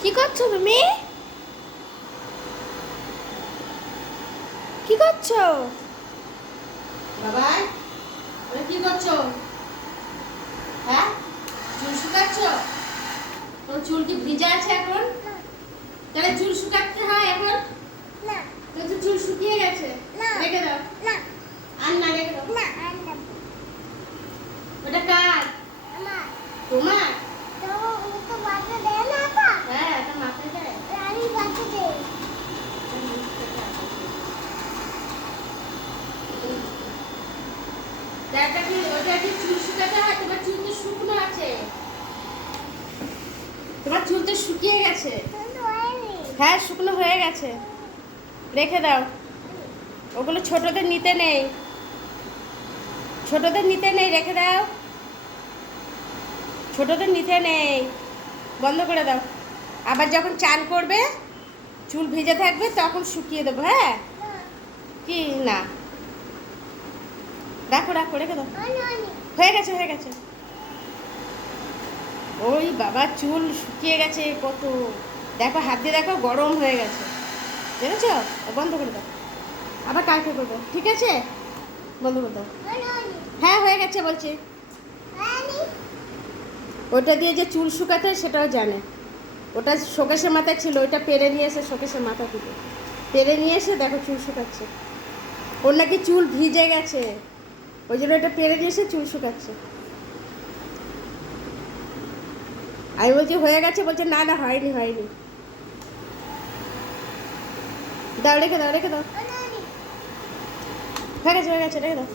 কি করছো তুমি? কি করছো বাবা? ওরা কি করছো? হ্যাঁ, চুল শুকাচ্ছ? তোর চুল কি ভিজা আছে এখন? তাহলে চুল শুকাতে হয় এখন? না তোর তো চুল শুকিয়ে গেছে। না। রেখে দাও। না আর না, রেখে দাও। না আনলাম ওটা কার? আমার তোমার? তো ও তো বাচ্চা দেয় না আপা হ্যাঁ, এটা মাথায় দেয়। রানী বাচ্চা দেয় ওটা কি চুল শুকাতে হয়? তোমার চুল তো শুকনো আছে। তোমার চুল তো শুকিয়ে গেছে। কিন্তু হয়নি হ্যাঁ, শুকনো হয়ে গেছে। রেখে দাও। ওগুলো ছোটদের নিতে নেই। ছোটদের নিতে নেই, রেখে দাও। ছোটদের নিতে নেই, বন্ধ করে দাও। আবার যখন চান করবে, চুল ভিজে থাকবে, তখন শুকিয়ে দেবো। হ্যাঁ, না কি না? রাখো রাখো, রেখে দাও। হয়নি হয়ে গেছে, হয়ে গেছে। ওই বাবা, চুল শুকিয়ে গেছে কত। দেখো, হাত দিয়ে দেখো, গরম হয়ে গেছে। দেখেছো? বন্ধ করে দাও। আবার কালকে করবো, ঠিক আছে? বন্ধ করে দাও। হয়নি হ্যাঁ, হয়ে গেছে বলছি। হয়নি ওটা দিয়ে যে চুল শুকাতে হয় সেটাও জানে। ওটা শোকেশের মাথায় ছিল, ওইটা পেরে নিয়ে এসে শোকেশের মাথা থেকে পেরে নিয়ে এসে দেখো চুল শুকাচ্ছে। ওর নাকি চুল ভিজে গেছে, ওই জন্য এটা পেরে নিয়ে এসে চুল শুকাচ্ছে। আমি বলছি হয়ে গেছে, বলছে না না, হয়নি হয়নি। দাও, রেখে দাও, রেখে দাও। হয়নি হয়ে গেছে, হয়ে গেছে, রেখে দাও।